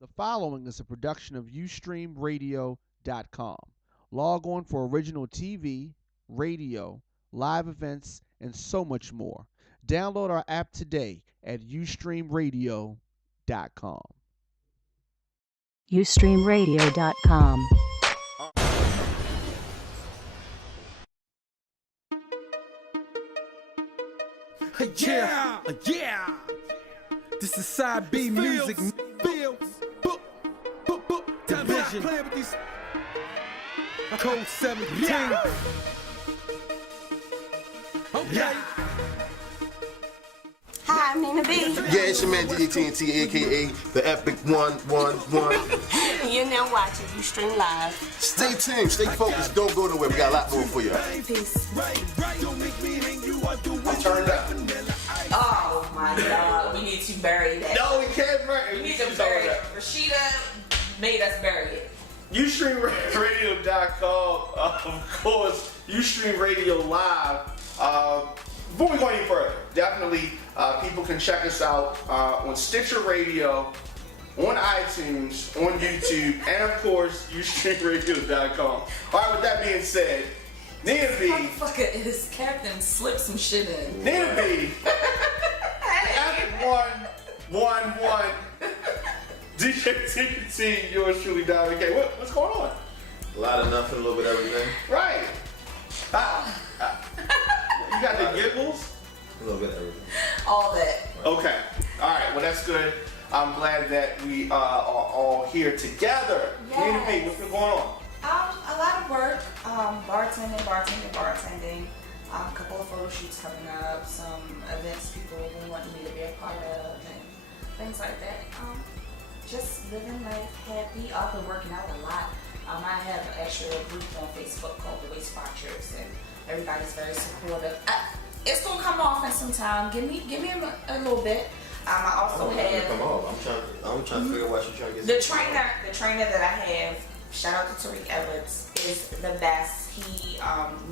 The following is a production of YouStreamRadio.com. Log on for original TV, radio, live events, and so much more. Download our app today at YouStreamRadio.com. YouStreamRadio.com. Yeah. This is side B music. Division. Code 17. Okay. Hi, I'm Nina B. Yeah, it's your man DJTNT, aka the Epic 111. You're now watching YouStream Live. Stay tuned, stay focused, don't go nowhere. We got a lot more for you. Peace. Turn up. Oh my God, we need to bury that. No, we can't bury it. We need to bury it. Rashida made us bury it. YouStreamRadio.com, of course, YouStream Radio Live. Before we go any further, definitely people can check us out on Stitcher Radio, on iTunes, on YouTube, and of course, YouStreamRadio.com. All right, with that being said, Nina B. Motherfucker is Captain Slip some shit in. Nina B. Epic 111. DJ TNT, yours truly, Diamond K. What's going on? A lot of nothing, a little bit of everything. Right. You got the giggles? A little bit of everything. All that. Okay. All right. Well, that's good. I'm glad that we are all here together. Yes. Nina B, what's been going on? A lot of work. Bartending. A couple of photo shoots coming up. Some events people really want me to be a part of, and things like that. Just living life happy. I've been working out a lot. I have actually a group on Facebook called The Waist Watchers, and everybody's very supportive. It's gonna come off in some time. Give me a little bit. I also have. Come on, I'm trying to figure out what you're trying to get. The trainer that I have. Shout out to Tariq Edwards, is the best. He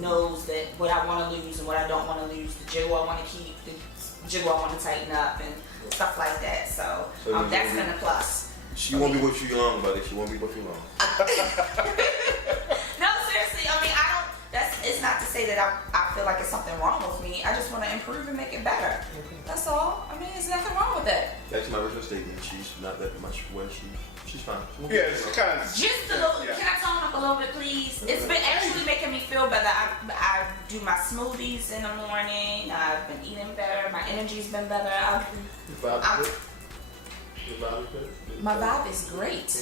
knows that what I want to lose and what I don't want to lose, the jiggle I want to keep, the jiggle I want to tighten up, and stuff like that. So that's been a plus. She won't be with you long, buddy. She won't be with you long. No, seriously. I mean, it's not to say that I feel like it's something wrong with me. I just want to improve and make it better. That's all. I mean, there's nothing wrong with that. That's my original statement. She's not that much where she's fine. Yeah, it's kind of. Just a little. Yeah. Can I tone up a little bit, please? It's been actually making me feel better. I do my smoothies in the morning. I've been eating better. My energy's been better. My vibe is great.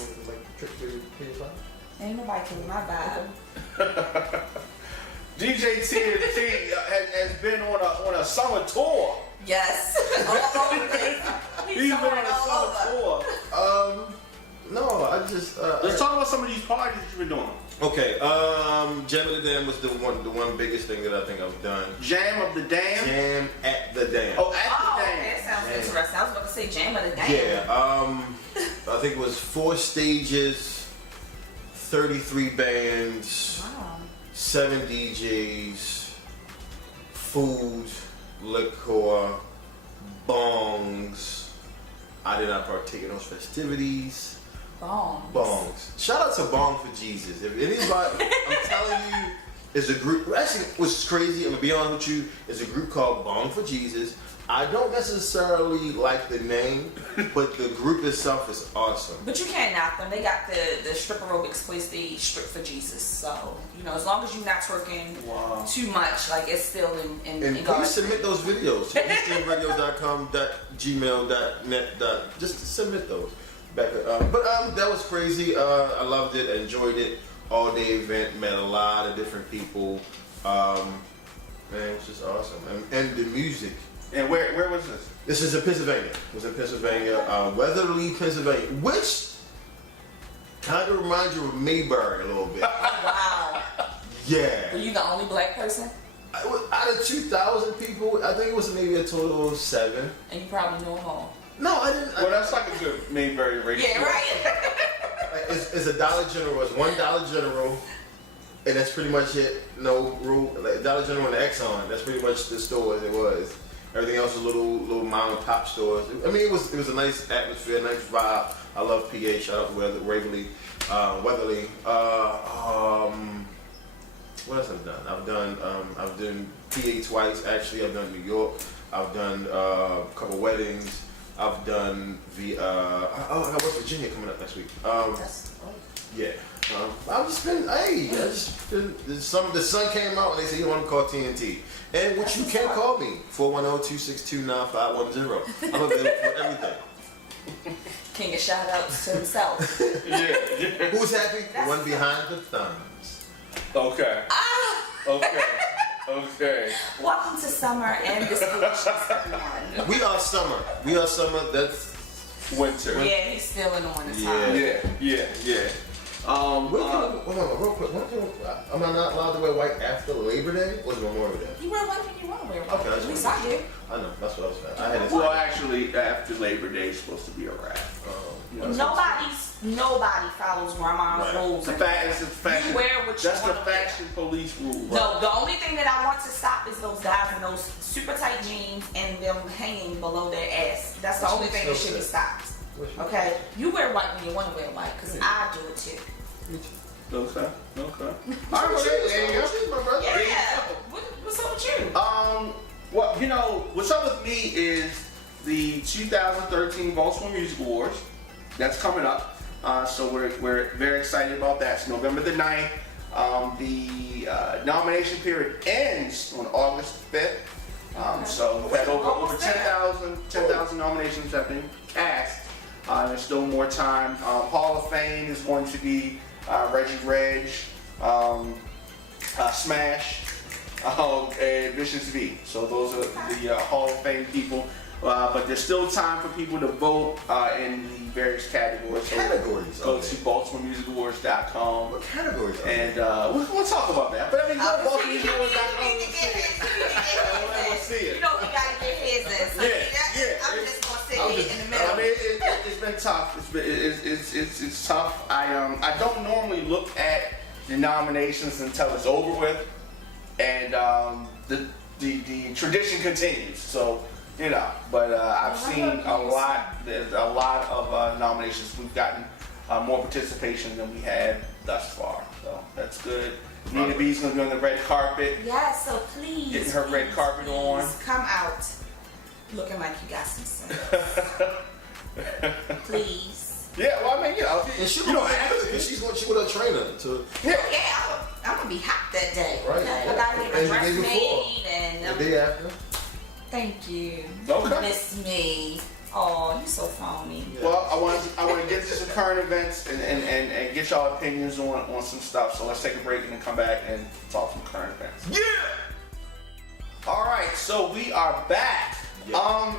Ain't nobody killing my vibe. DJ TNT has been on a summer tour. Yes. He's been on a summer tour. No, I just. Let's talk about some of these parties that you've been doing. Okay, Jam of the Dam was the one biggest thing that I think I've done. Jam of the Dam? Jam at the Dam. Oh, at the Dam. Okay, that sounds interesting. I was about to say Jam of the Dam. Yeah, I think it was 4 stages, 33 bands, Wow. 7 DJs, food, liquor, bongs. I did not partake in those festivities. Bongs. Shout out to Bong for Jesus. If anybody, I'm telling you, is a group. Actually, what's crazy, I'm gonna be honest with you, is a group called Bong for Jesus. I don't necessarily like the name, but the group itself is awesome. But you can't knock them. They got the strip aerobics place. They strip for Jesus. So, as long as you're not twerking too much, like it's still in And please submit those videos to YouStreamRadio.com.gmail.net. Just submit those. But that was crazy. I loved it. Enjoyed it. All day event. Met a lot of different people. Man, it was just awesome. And the music. And where was this? This is in Pennsylvania. It was in Pennsylvania, Weatherly, Pennsylvania, which kind of reminds you of Mayberry a little bit. Wow. Yeah. Were you the only black person? Out of 2,000 people, I think it was maybe a total of 7. And you probably knew them all. No, I didn't. Well, that's like a good Mayberry ratio. Yeah, right. It's a Dollar General. It's one Dollar General, and that's pretty much it. No rule. Like Dollar General and Exxon. That's pretty much the store as it was. Everything else was little mom and pop stores. I mean, it was a nice atmosphere, nice vibe. I love PA. Shout out to Weatherly. What else have I done? I've done PA twice actually. I've done New York. I've done a couple weddings. I've done I got West Virginia coming up next week. Yeah. I've just been, the sun came out and they said you want to call TNT. And which you can call me, 410-262-9510. I'm available for everything. King of shout outs to himself. Yeah. Who's happy? The one behind the thumbs. Okay. Okay. Welcome to summer and this foolishness, everyone. We are summer. That's Winter. Yeah, he's still in the winter time. Yeah. real quick. Am I not allowed to wear white after Labor Day or is it Memorial Day? You wear white when you want to wear white. Okay, At least I do. I know, that's what I was saying. I had it. Well, actually, after Labor Day, it's supposed to be a wrap. Nobody follows grandma's rules. It's the fashion. You wear what you That's the want to wear. fashion police rule. No, the only thing that I want to stop is those guys in those super tight jeans and them hanging below their ass. That's the only thing that should be stopped. Okay? You wear white when you want to wear white, because I do it too. Okay. All right, well, there you go. Yeah. What's up with you? Well, what's up with me is the 2013 Baltimore Music Awards. That's coming up. So we're very excited about that. It's November the 9th. The nomination period ends on August 5th. So we've had over 10,000 nominations have been cast. There's still more time. Hall of Fame is going to be Reggie Reg, Smash, and Vicious V. So those are the Hall of Fame people. But there's still time for people to vote in the various categories. So go to BaltimoreMusicAwards.com. What categories? And we'll talk about that. But I mean, BaltimoreMusicAwards.com. We'll see it. You know we gotta get his in. So I'm just gonna sit here in the middle. I mean, it's been tough. It's tough. I don't normally look at the nominations until it's over with, and the tradition continues. So. But I've seen a lot. There's a lot of nominations. We've gotten more participation than we had thus far, so that's good. Nina B's gonna be on the red carpet. Yes, so please. Getting her red carpet on. Come out looking like you got some sense. Please. Yeah, well, I mean, and she don't have to because she with her trainer. I'm gonna be hot that day. Right. Okay? I gotta get my And the dress day before. made and. The day after. Thank you. Okay. Miss me. Oh, you so phony. Well, I want to get to some current events and get y'all opinions on some stuff. So let's take a break and then come back and talk some current events. Yeah. All right, so we are back. Yeah.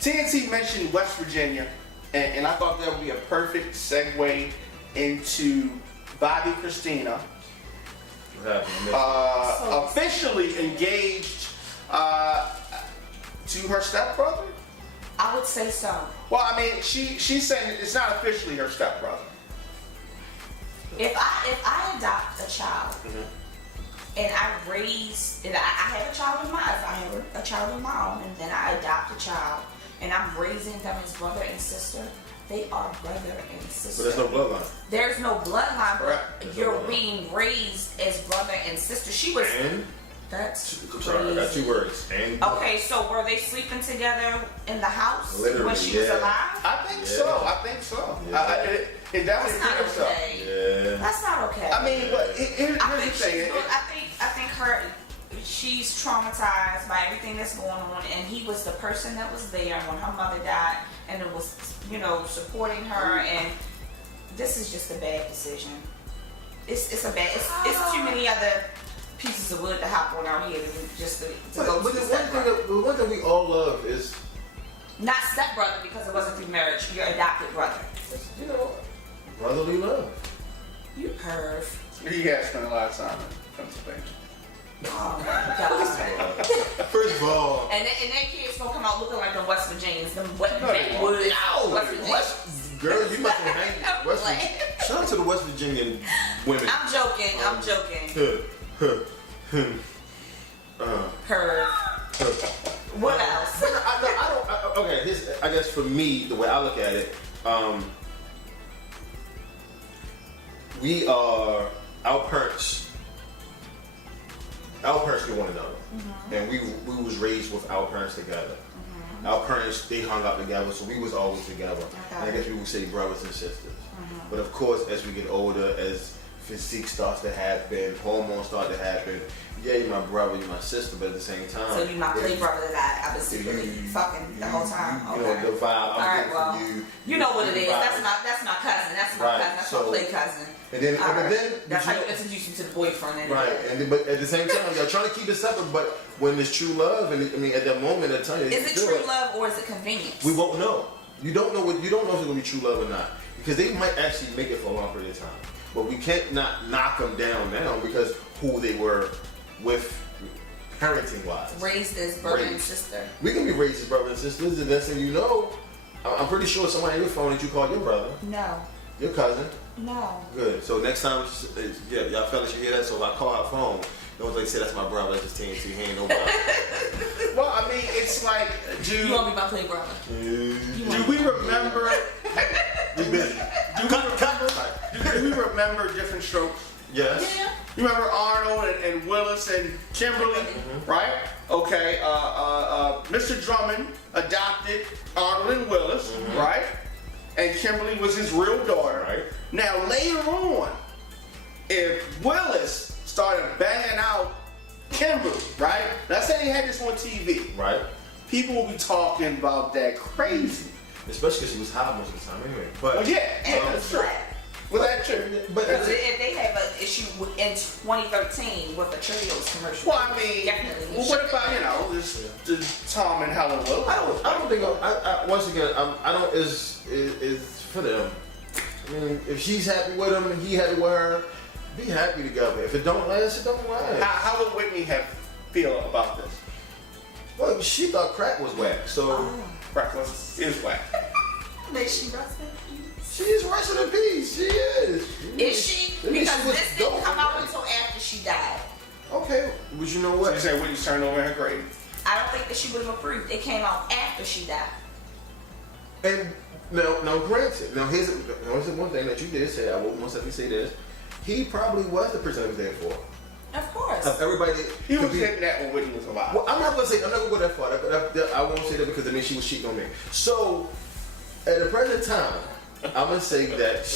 TNT mentioned West Virginia, and I thought that would be a perfect segue into Bobbi Kristina. Officially engaged to her stepbrother? I would say so. Well, I mean, she's saying it's not officially her stepbrother. If I adopt a child and I have a child of my own, and then I adopt a child and I'm raising them as brother and sister, they are brother and sister. But there's no bloodline. There's no bloodline, but There's you're no bloodline. being raised as brother and sister. She was. That's Sorry, I got crazy. 2 words. And Okay, so were they sleeping together in the house Literally, when she was yeah. alive? I think so. Yeah. It That's definitely not feels so. okay. Yeah. That's not okay. I mean, but here's the thing. I think she's traumatized by everything that's going on, and he was the person that was there when her mother died, and it was supporting her, and this is just a bad decision. It's too many other pieces of wood to hop on our head just to go But to the stepbrother. one thing we all love is, Not stepbrother because it wasn't through marriage. Your adopted brother. brotherly love. You perv. He has spent a lot of time in Pennsylvania. Oh my God. First of all, And that kid's gonna come out looking like the West Virginians, them West No, they won't. Virginians. girl, you must have hang I'm West playing. Virginia. Shout out to the West Virginian women. I'm joking. Huh. Perv. What else? I guess for me, the way I look at it, we are our parents. Our parents knew one another, and we was raised with our parents together. Our parents, they hung out together, so we was always together. And I guess we would say brothers and sisters. But of course, as we get older, as physique starts to happen, hormones start to happen, yeah, you're my brother, you're my sister, but at the same time... So you my play brother that I was secretly fucking the whole time? You know, the vibe I'm well, for you. You know what it is. That's my cousin. That's my cousin. That's my play cousin. And then, that's how you introduce you to the boyfriend. Anyway. Right, but at the same time, y'all trying to keep it separate. But when it's true love, and I mean, at that moment, at the time, is it true love or is it convenience? We won't know. You don't know if it's gonna be true love or not, because they might actually make it for a long period of time. But we can't not knock them down now because who they were with, parenting wise. Raised as brother and sister. We can be raised as brother and sisters, and next thing you know, I'm pretty sure somebody on your phone that you call your brother. No. Your cousin. No. Good. So next time, y'all fellas should hear that. So if I call her phone, don't like say that's my brother. That's just TNT. He ain't nobody. Well, I mean, it's like, you want to be my play brother? Do we remember? We busy. Do we remember Different Strokes? Yes. Yeah. You remember Arnold and Willis and Kimberly, right? Okay. Mr. Drummond adopted Arnold and Willis, right? And Kimberly was his real daughter. Right. Now later on, if Willis started banging out Kimberly, right? Let's say they had this on TV. Right. People will be talking about that crazy. Especially because she was high most of the time anyway. But Well, yeah, that's true. Was that true? But Because if they have an issue in 2013 with a Cheerios commercial, Well, I mean, definitely. well, what about this Tom and Helen Willis? I don't think. Once again, I don't. Is for them. I mean, if she's happy with him and he happy with her, be happy together. If it don't last, it don't last. How would Whitney feel about this? Well, she thought crack was whack, so Crack is whack. May she rest in peace. she is resting in peace. She is. Is she? Because this didn't come out until after she died. Okay, but you know So what? you say Whitney's turned over in her grave? I don't think that she would have approved. It came out after she died. And now, granted, now here's one thing that you did say. I will most definitely say this. He probably was the person that was there for her. Of course. Of everybody, He was hitting that when Whitney was alive. Well, I'm not gonna go that far. I won't say that because I mean she was cheating on me. So, at the present time, I'm gonna say that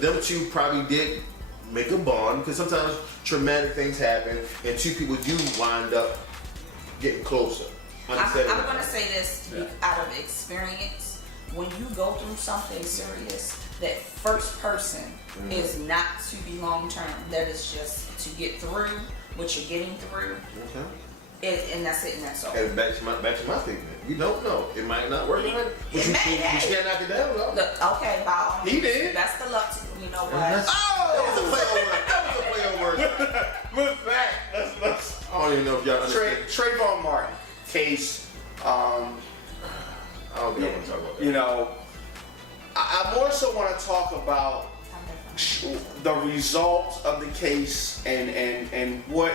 them two probably did make a bond because sometimes traumatic things happen and two people do wind up getting closer. I'm going to say this out of experience. When you go through something serious, that first person is not to be long term. That is just to get through what you're getting through. Okay. And that's it, and that's all. And back to my statement. We don't know. It might not work. But you can't knock it down, though. Look, okay, Bob. He did. That's the luck to you know what? That was a play on word. With that, let's I don't even know if y'all understand. Trayvon Martin case. I don't think I want to talk about that. You know, I more so want to talk about the results of the case and what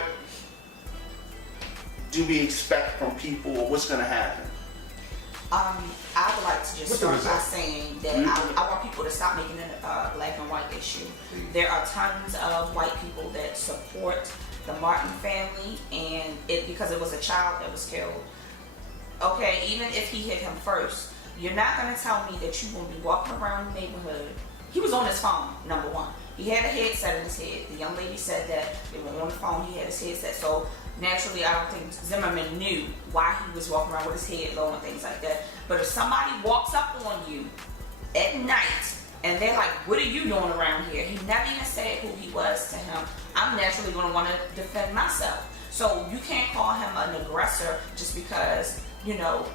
do we expect from people or what's going to happen. I would like to just start by saying that I want people to stop making it a black and white issue. There are tons of white people that support the Martin family, and because it was a child that was killed. Okay, even if he hit him first, you're not going to tell me that you will be walking around the neighborhood. He was on his phone, number one. He had a headset in his head. The young lady said that they were on the phone, he had his headset. So naturally, I don't think Zimmerman knew why he was walking around with his head low and things like that. But if somebody walks up on you at night and they're like, what are you doing around here? He never even said who he was to him. I'm naturally going to want to defend myself. So you can't call him an aggressor just because, you know,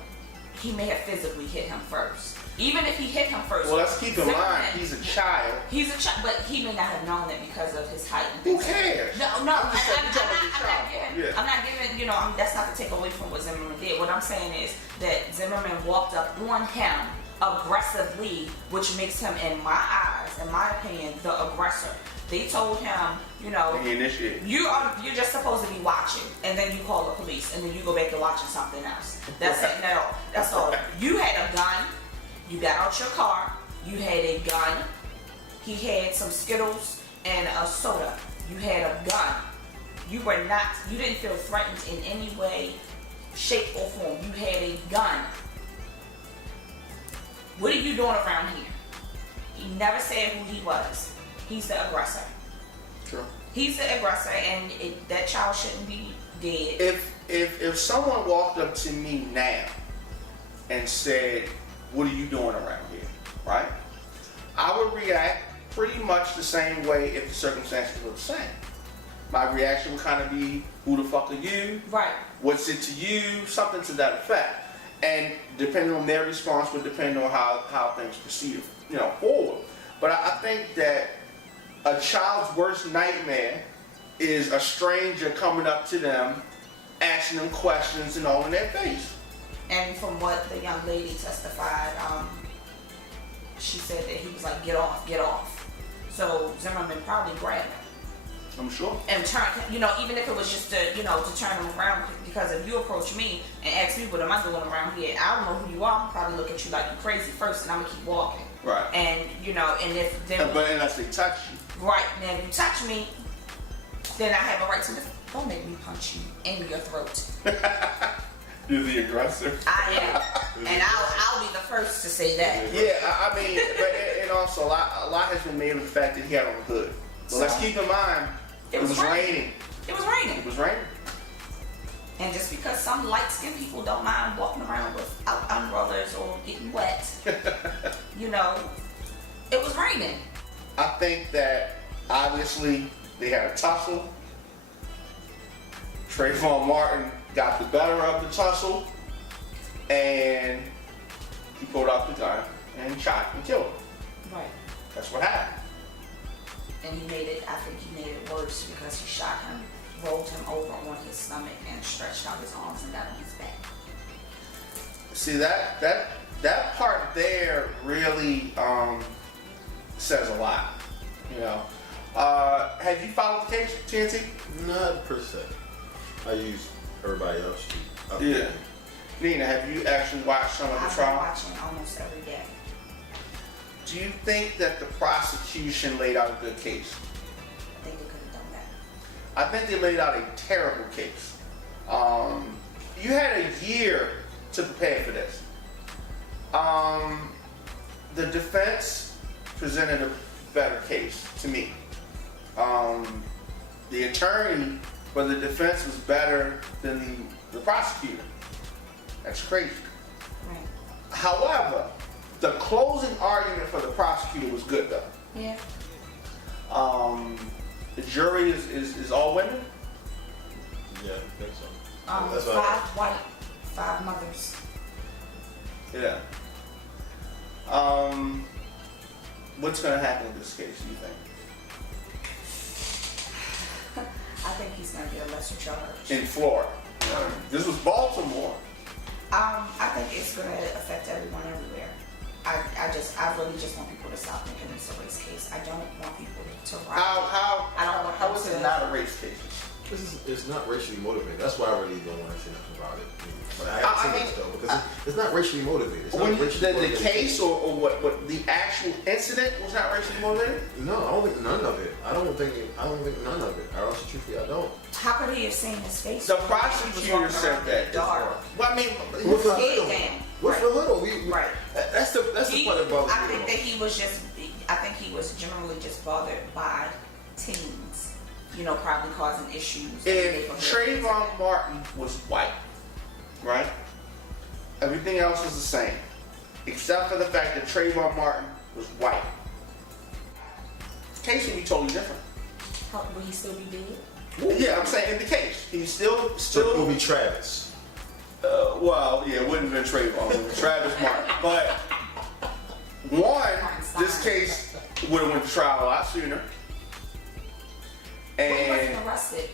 he may have physically hit him first. Even if he hit him first. Well, let's keep in mind, he's a child. He's a child, but he may not have known it because of his height. And Who things. cares? No, I'm not giving, you know, that's not to take away from what Zimmerman did. What I'm saying is that Zimmerman walked up on him aggressively, which makes him, in my eyes, in my opinion, the aggressor. They told him, you know, He initiated. you're just supposed to be watching, and then you call the police, and then you go back to watching something else. That's it. No, that's all. You had a gun. You got out your car. You had a gun. He had some Skittles and a soda. You had a gun. You didn't feel threatened in any way, shape, or form. You had a gun. What are you doing around here? He never said who he was. He's the aggressor. True. He's the aggressor, and that child shouldn't be dead. If someone walked up to me now and said, "What are you doing around here?" Right? I would react pretty much the same way if the circumstances were the same. My reaction would kind of be, "Who the fuck are you? Right. What's it to you?" Something to that effect. And depending on their response would depend on how things proceed, forward. But I think that a child's worst nightmare is a stranger coming up to them, asking them questions and all in their face. And from what the young lady testified, she said that he was like, "Get off, get off." So Zimmerman probably grabbed him. I'm sure. And turn, even if it was just to turn him around, because if you approach me and ask me what am I doing around here, I don't know who you are. I'm probably look at you like you crazy first, and I'm gonna keep walking. Right. And and if then But unless they touch you. right now you touch me, then I have a right to don't make me punch you in your throat. You're the aggressor. I am, and I'll be the first to say that. Yeah, I mean, and also a lot has been made of the fact that he had on a hood. But let's keep in mind, it was raining. It was raining. It was raining. And just because some light-skinned people don't mind walking around without umbrellas or getting wet, it was raining. I think that obviously they had a tussle. Trayvon Martin got the better of the tussle, and he pulled out the gun and shot and killed him. Right. That's what happened. And I think he made it worse because he shot him, rolled him over on his stomach, and stretched out his arms and got on his back. See, that part there really says a lot. Have you followed the case, TNT? Not per se. I use everybody else to update Yeah. me. Nina, have you actually watched some of the I've been trial? watching almost every day. Do you think that the prosecution laid out a good case? I think they could have done that. I think they laid out a terrible case. You had a year to prepare for this. The defense presented a better case to me. The attorney for the defense was better than the prosecutor. That's crazy. Right. However, the closing argument for the prosecutor was good though. Yeah. The jury is all women. Yeah, I think so. That's 5 what I- white, 5 mothers. Yeah. What's gonna happen with this case, do you think? I think he's gonna get a lesser charge. In Florida. This was Baltimore. I think it's gonna affect everyone everywhere. I really just want people to stop thinking it's a race case. I don't want people to riot. I don't want how them is to- it not a race case? It's not racially motivated. That's why I really don't want to say nothing about it. But I I haven't mean, seen it though because it's not racially motivated. It's When not racially the motivated. case or what the actual incident was not racially motivated? No, I don't think none of it. I don't think none of it. I honestly, truthfully, I don't. How could he have seen his face? The He was prosecutor walking said around in that. the dark. Well, I mean, What's for Head little? down. What's for little? Right. That's the part that bothers me. I think the that most. he was generally just bothered by teens, probably causing issues. in the if neighborhood. Trayvon Martin was white, right? Everything else was the same, except for the fact that Trayvon Martin was white. The case would be totally different. Will he still be dead? Yeah, I'm saying in the case, he's still. So it will be Travis. Well, yeah, it wouldn't have been Trayvon, it was Travis Martin. But this case would have went to trial a lot sooner. Well, he And wasn't arrested.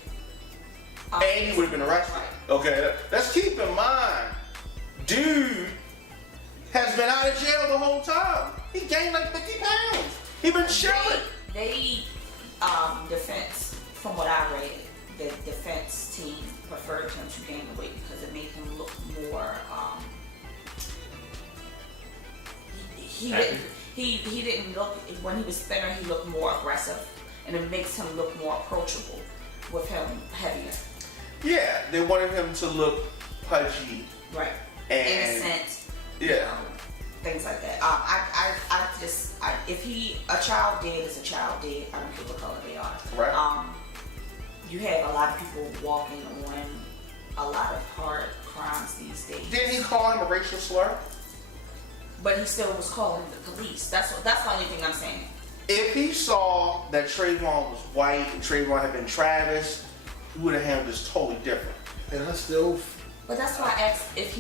he would have been arrested. Right. Okay, let's keep in mind, dude has been out of jail the whole time. He gained like 50 pounds. He been chilling. They defense, from what I read, the defense team preferred him to gain the weight because it made him look more. He didn't look, when he was thinner, he looked more aggressive, and it makes him look more approachable with him heavier. Yeah, they wanted him to look pudgy. Right. And innocent. Yeah. Things like that. If a child dead is a child dead, I don't care what color they are. Right. You have a lot of people walking on a lot of hard crimes these days. Didn't he call him a racial slur? But he still was calling the police. That's the only thing I'm saying. If he saw that Trayvon was white and Trayvon had been Travis, he would have handled this totally different. And I still. But that's why I asked if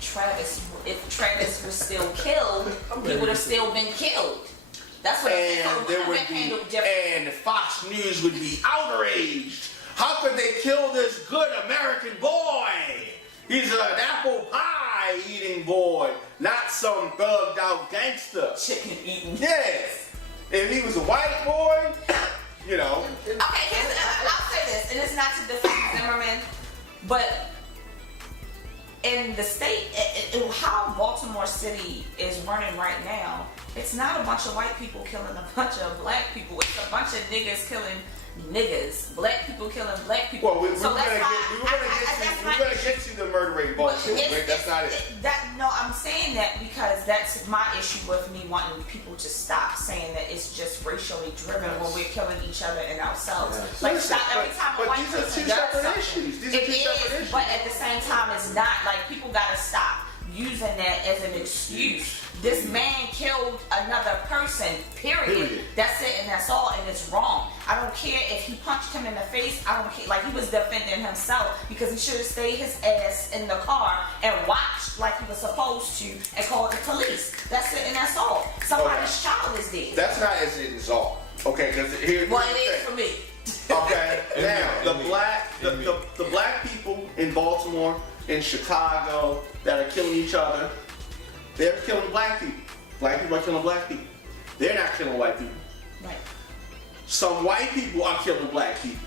Travis was still killed, he would have still been killed. That's what and there would be, and Fox News would be outraged. How could they kill this good American boy? He's an apple pie eating boy, not some thugged out gangster. Chicken eating. Yes. If he was a white boy, you know. Okay, I'll say this, and it's not to defend Zimmerman, but in the state, how Baltimore City is running right now, it's not a bunch of white people killing a bunch of black people. It's a bunch of niggas killing niggas. Black people killing black people. Well, we're gonna get to the murder rate, Baltimore. That's not it. I'm saying that because that's my issue with me wanting people to stop saying that it's just racially driven when we're killing each other and ourselves. Yes. Like, stop every time a white these are person two does separate something. issues. These are two separate issues. But at the same time, it's not. Like, people gotta stop using that as an excuse. This man killed another person, period. That's it, and that's all, and it's wrong. I don't care if he punched him in the face. I don't care. Like, he was defending himself because he should have stayed his ass in the car and watched like he was supposed to and called the police. That's it, and that's all. Somebody's child is dead. That's not as it is all. Okay, because here's well, it is for me. Okay, now the black people in Baltimore, in Chicago that are killing each other, they're killing black people. Black people are killing black people. They're not killing white people. Right. Some white people are killing black people.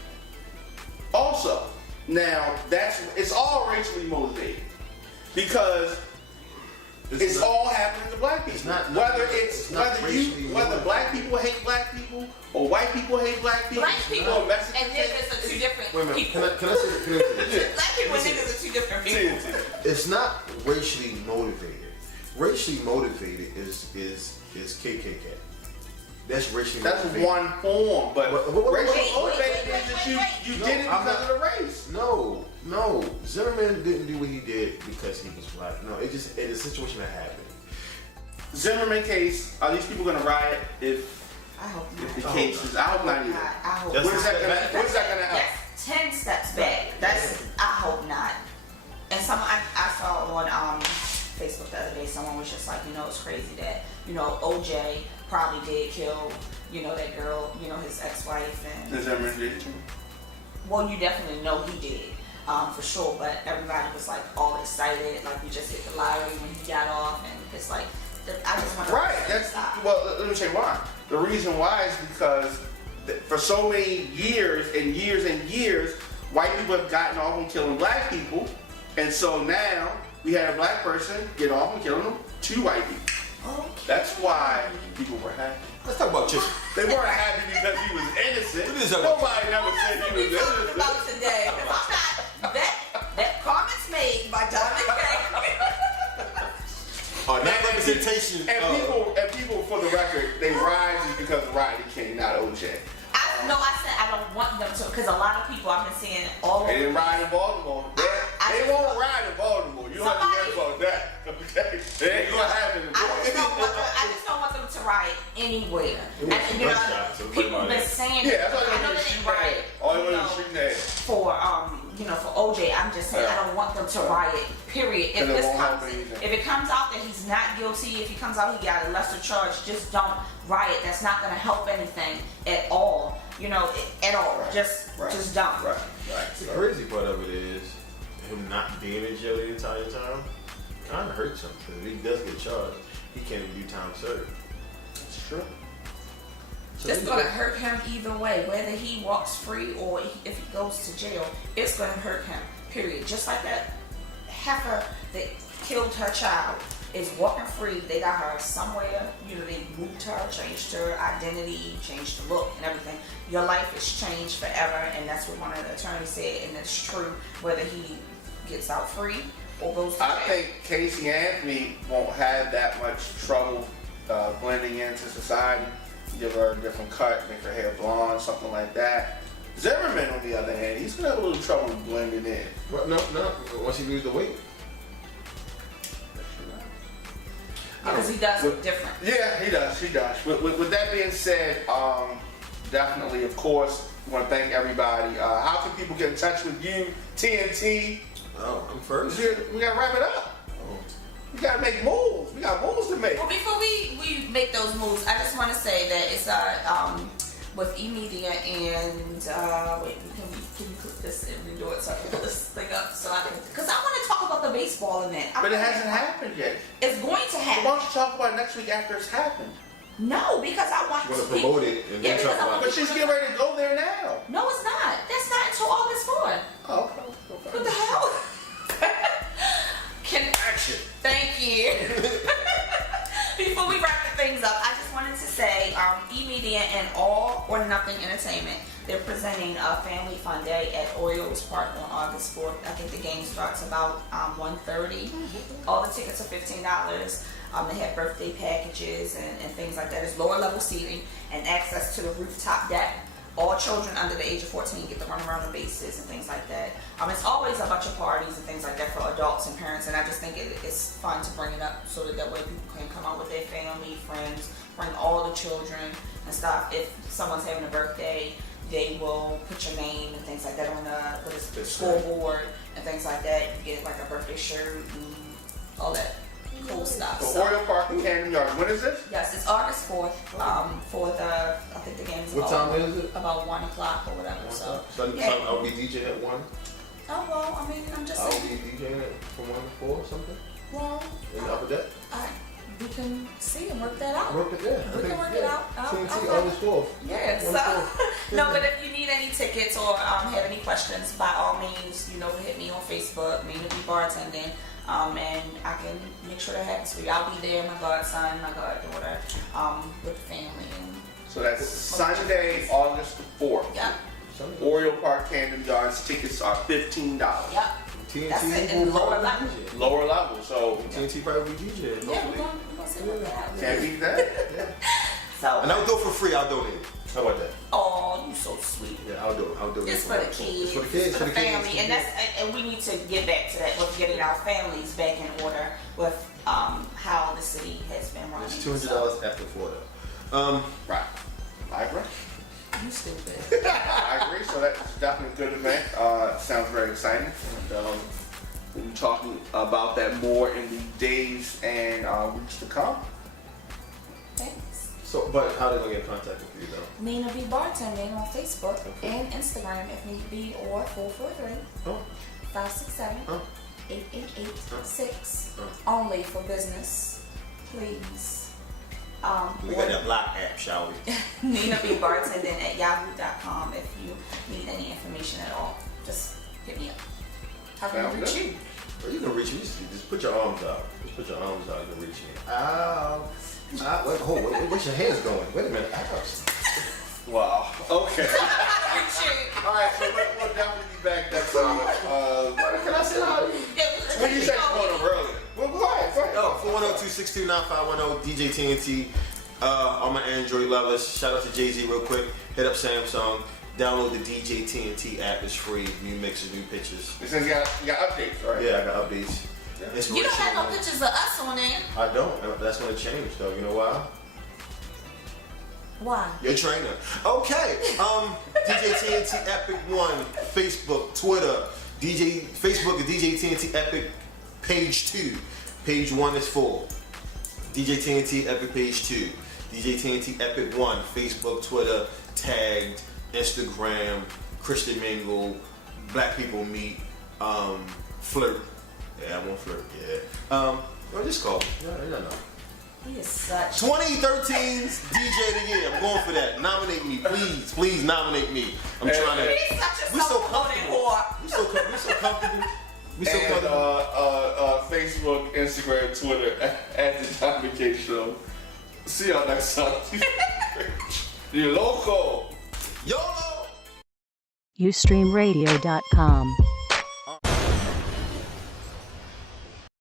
Also, now it's all racially motivated because it's all happening to black people. Whether black people hate black people or white people hate black people. Black people or Mexicans and niggas are two different people. Can I say this? Black people and niggas are two different people. It's not racially motivated. Racially motivated is KKK. That's racially motivated. That's one form, but racially motivated wait, is that you did it because of the race. No. Zimmerman didn't do what he did because he was black. No, it's a situation that happened. Zimmerman case, are these people gonna riot if I hope not. if the case is? I hope not either. I hope What is that gonna help? That's 10 steps back. I hope not. And I saw on Facebook the other day, someone was just like, it's crazy that, OJ probably did kill, that girl, his ex-wife. And Does Zimmerman did? Well, you definitely know he did, for sure. But everybody was like all excited, like we just hit the lottery when he got off, and it's like, I just want to stop. Well, let me tell you why. The reason why is because for so many years and years and years, white people have gotten off on killing black people, and so now we had a black person get off and killing them 2 white people. Okay. That's why people were happy. Let's talk about chicken. They weren't happy because he was innocent. Nobody never said he was innocent. About today, 'cause I'm not, that comments made by Dominic Not representation. And people, for the record, they rioted because of Rodney King, not OJ. I said I don't want them to, because a lot of people I've been seeing all over. They didn't ride in Baltimore. They won't ride in Baltimore. You don't have to worry about that. Okay? It ain't gonna happen in Baltimore. I just don't want them to riot anywhere. And, people been saying that's all I know they didn't riot. All you want to shoot that. For for OJ, I'm just saying I don't want them to riot. Period. If it comes out that he's not guilty, if he comes out he got a lesser charge, just don't riot. That's not going to help anything at all. At all. Right. Just don't. Right. The crazy part of it is him not being in jail the entire time kind of hurts him because if he does get charged, he can't even do time served. It's true. So It's gonna hurt him either way, whether he walks free or if he goes to jail. It's gonna hurt him. Period. Just like that heifer that killed her child is walking free. They got her somewhere. You know, they moved her, changed her identity, changed the look and everything. Your life is changed forever, and that's what one of the attorneys said, and it's true. Whether he gets out free or goes to jail. I think Casey Anthony won't have that much trouble blending into society. Give her a different cut, make her hair blonde, something like that. Zimmerman, on the other hand, he's gonna have a little trouble blending in. Well, no. Once he loses the weight. Because he does look different. Yeah, he does. With that being said, definitely, of course, we want to thank everybody. How can people get in touch with you, TNT? Oh, I'm first. We gotta wrap it up. Oh. We gotta make moves. We got moves to make. Well, before we make those moves, I just want to say that it's with eMedia and wait, can you click this and redo it so I can put this thing up so I can, because I want to talk about the baseball event. But it hasn't happened yet. It's going to So happen. why don't you talk about it next week after it's happened? No, because I want You want to promote it and then talk about But it. she's getting ready to go there now. No, it's not. That's not until August 4th. Oh, okay. What the hell? Action. Thank you. Before we wrap the things up, I just wanted to say eMedia and All or Nothing Entertainment, they're presenting a family fun day at Orioles Park on August 4th. I think the game starts about 1:30. All the tickets are $15. They have birthday packages and things like that. It's lower level seating and access to the rooftop deck. All children under the age of 14 get to run around the bases and things like that. It's always a bunch of parties and things like that for adults and parents, and I just think it's fun to bring it up so that way people can come out with their family, friends, bring all the children and stuff. If someone's having a birthday, they will put your name and things like that on the scoreboard and things like that. You get like a birthday shirt and all that cool stuff. So Oriole Park in Camden Yards. When is this? Yes, it's August 4th. For the, I think the game is What time is it? about 1 o'clock or whatever. So Yeah. I'll be DJing at 1. oh well, I mean, I'm just I'll saying. be DJing from 1 to 4 or something. Well, In the upper deck. we can see and work that out. Work it there. We can work it out. TNT Okay. August 4th. Yeah, 1 so to 4. no, but if you need any tickets or have any questions, by all means, hit me on Facebook, Mina B Bartending, and I can make sure that happens for you. I'll be there, my godson, my goddaughter, with the family. So that's Sunday, August the 4th. Yep, Oriole Park, Camden Yards. Tickets are $15. yep. TNT That's it, will in lower probably level. DJ. Lower level, so TNT probably DJ. Yeah, we're hopefully. gonna see what that happens. can't beat that. So, And I'll do it for free. I'll donate it. How about that? oh, you so sweet. Yeah, I'll do it. I'll do it. It's for the kids, It's for the kids. for the family, and we need to get back to that with getting our families back in order with how the city has been running. It's $200 after 4 though. Right. I agree. You stupid. I agree. So that's definitely a good event. Sounds very exciting. And, we'll be talking about that more in the days and weeks to come. Thanks. So, but how do they get in contact with you though? Nina B Bartending on Facebook and Instagram if need be, or 443 Oh. 567 Oh. 8886. Only for business, please. We got that block app, shall we? Nina B Bartending at yahoo.com if you need any information at all. Just hit me up. How can I Sounds reach good. you? Well, you can reach me. Just put your arms out. Just put your arms out. You can reach me. Ow. Where's your hands going? Wait a minute. Ow. Wow. Okay. Reach you. All right. So we'll definitely be back next time. Can I say hi? When you said you going up earlier. Well, go ahead. Oh, 412-629-510 DJ TNT. All my Android lovers. Shout out to Jay-Z real quick. Hit up Samsung. Download the DJ TNT app. It's free. New mixes, new pictures. It says you got updates, right? Yeah, I got updates. You don't have no pictures of us on there. I don't. That's going to change, though. You know why? Why? Your trainer. Okay. DJ TNT Epic 1. Facebook, Twitter. Facebook is DJ TNT Epic page 2. Page 1 is full. DJ TNT Epic page 2. DJ TNT Epic 1. Facebook, Twitter, tagged, Instagram, Christian Mingle, Black People Meet, Flirt, Yeah, I won't flirt. Yeah. Well, just call me. Yeah, know. He is such. 2013's DJ of the year. I'm going for that. Nominate me, please. Please nominate me. I'm trying to. He's such a We so self-promoting comfortable. whore. We so comfortable. We so And comfortable. Facebook, Instagram, Twitter at the Tommy K Show. See y'all next time. You local. YOLO! YouStreamRadio.com.